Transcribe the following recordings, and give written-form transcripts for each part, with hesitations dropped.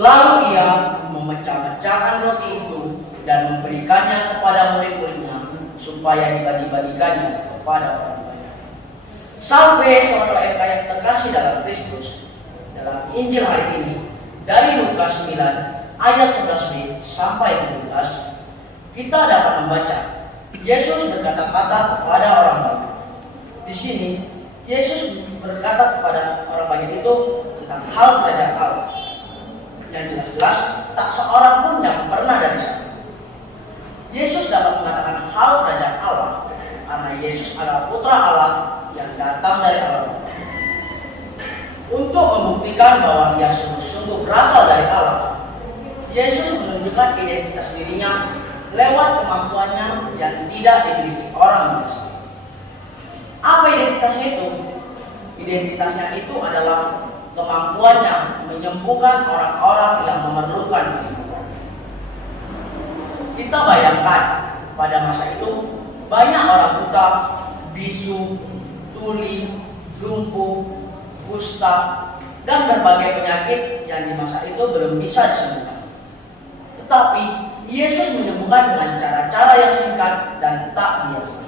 Lalu ia memecah-mecahkan roti itu dan memberikannya kepada murid-muridnya supaya dibagi-bagikannya kepada orang banyak. Sampai saudara MK yang terkasih dalam Kristus, dalam Injil hari ini dari Lukas 9 ayat 11b sampai 17, kita dapat membaca Yesus berkata-kata kepada orang banyak. Di sini Yesus berkata kepada orang banyak itu tentang hal kerajaan Allah yang jelas-jelas tak seorang pun yang pernah dari sana. Yesus dapat mengatakan hal kerajaan Allah karena Yesus adalah putra Allah yang datang dari Allah. Untuk membuktikan bahwa dia sungguh-sungguh berasal dari Allah, Yesus menunjukkan identitas dirinya lewat kemampuannya yang tidak dimiliki orang biasa. Apa identitasnya itu? Identitasnya itu adalah kemampuannya menyembuhkan orang-orang yang memerlukan penyembuhan. Kita bayangkan pada masa itu banyak orang buta, bisu, tuli, lumpuh, kusta, dan berbagai penyakit yang di masa itu belum bisa disembuhkan. Tetapi Yesus menyembuhkan dengan cara-cara yang singkat dan tak biasa.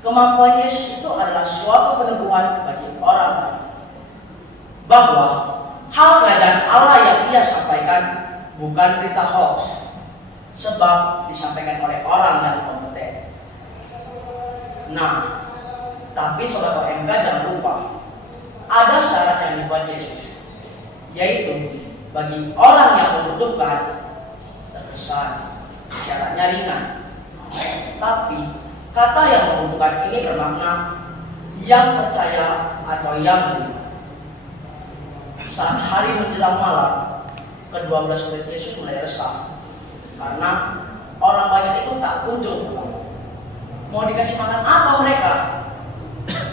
Kemampuan Yesus itu adalah suatu peneguhan bagi orang bahwa hal kerajaan Allah yang ia sampaikan bukan berita hoax, sebab disampaikan oleh orang yang kompeten. Nah, tapi saudara MK jangan lupa, ada syarat yang dibuat Yesus, yaitu bagi orang yang membutuhkan terkesan syaratnya ringan. Tapi kata yang membutuhkan ini bermakna yang percaya atau yang beriman. Saat hari menjelang malam, kedua belas murid Yesus mulai resah karena orang banyak itu tak kunjung pulang. Mau dikasih makan apa mereka?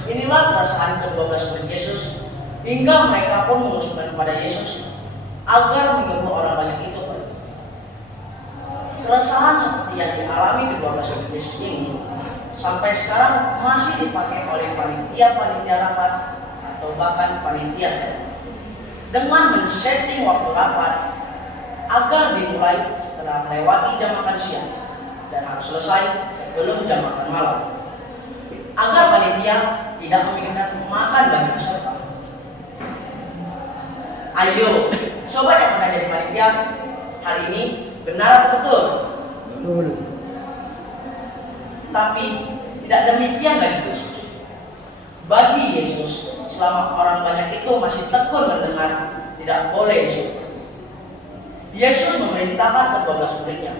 Inilah keresahan kedua belas murid Yesus, hingga mereka pun mengusulkan kepada Yesus agar menyuruh orang banyak itu pergi. Keresahan seperti yang dialami kedua belas murid Yesus ini sampai sekarang masih dipakai oleh panitia rapat atau bahkan panitia sekolah, dengan men-setting waktu rapat agar dimulai setelah melewati jam makan siang dan harus selesai sebelum jam makan malam, agar panitia tidak memikirkan makan bagi peserta. Ayo, sobat yang pernah jadi panitia hari ini, benar atau betul? Betul. Tapi tidak demikian bagi Yesus. Bagi Yesus, selama orang banyak itu masih tekun mendengar, tidak boleh disebut. Yesus memerintahkan ke-12 muridnya,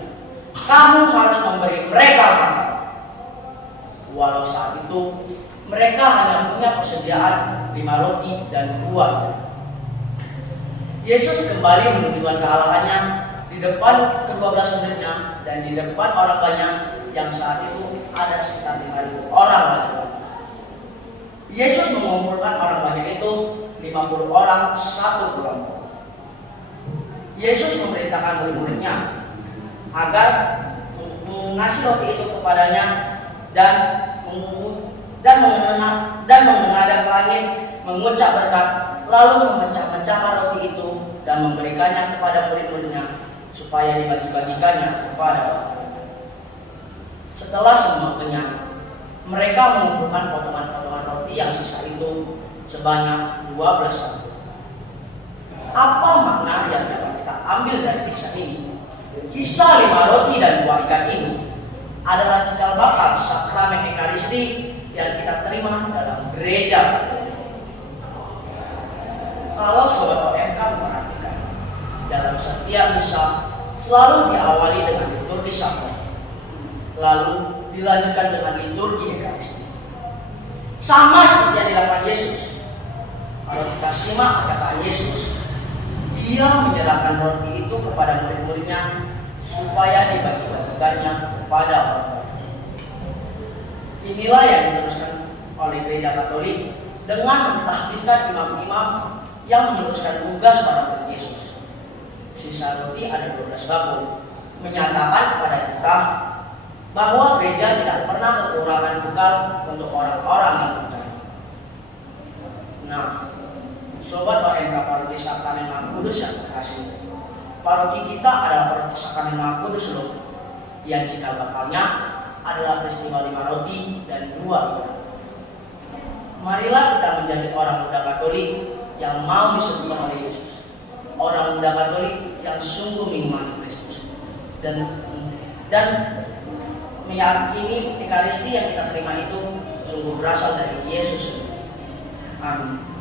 kamu harus memberi mereka makan. Walau saat itu mereka hanya punya persediaan 5 roti dan 2 ikan. Yesus kembali menunjukkan kealahannya di depan ke-12 muridnya dan di depan orang banyak yang saat itu ada sekitar 5.000 orang lagi. Yesus mengumpulkan orang banyak itu 50 orang satu kelompok. Yesus memerintahkan murid-muridnya agar mengasih roti itu kepadanya dan menghadap ke langit, mengucap berkat, lalu memecah-mecahkan roti itu dan memberikannya kepada murid-muridnya supaya dibagi-bagikannya kepada orang. Setelah semua kenyang, mereka mengumpulkan potongan-potongan roti yang sisa itu sebanyak 12 bangkai. Apa makna yang dapat kita ambil dari kisah ini? Kisah 5 roti dan 2 ikan ini adalah cikal bakal sakramen Ekaristi yang kita terima dalam gereja. Kalau saudara MK memperhatikan, dalam setiap misa selalu diawali dengan liturgi sakramen, lalu dilanjutkan dengan liturgi Ekaristi. Sama seperti yang dilakukan Yesus. Kalau kita simak perkataan Yesus, Dia menyerahkan roti itu kepada murid-muridnya supaya dibagi-bagikannya kepada orang. Inilah yang diteruskan oleh Gereja Katolik dengan mentahbiskan imam-imam yang meneruskan tugas para murid Yesus. Sisa roti ada 12 bakul, menyatakan kepada kita bahwa gereja tidak pernah kekurangan bekal untuk orang-orang yang percaya. Nah, Sobat OMK Paroki Sakramen Maha Kudus yang terkasih, paroki kita adalah paroki Sakramen Maha Kudus loh, yang cikal bakalnya adalah peristiwa 5 roti dan 2 ikan. Marilah kita menjadi orang muda Katolik yang mau disentuh oleh Yesus, orang muda Katolik yang sungguh mengimani Kristus dan meyakini Ekaristi yang kita terima itu sungguh berasal dari Yesus. Amin.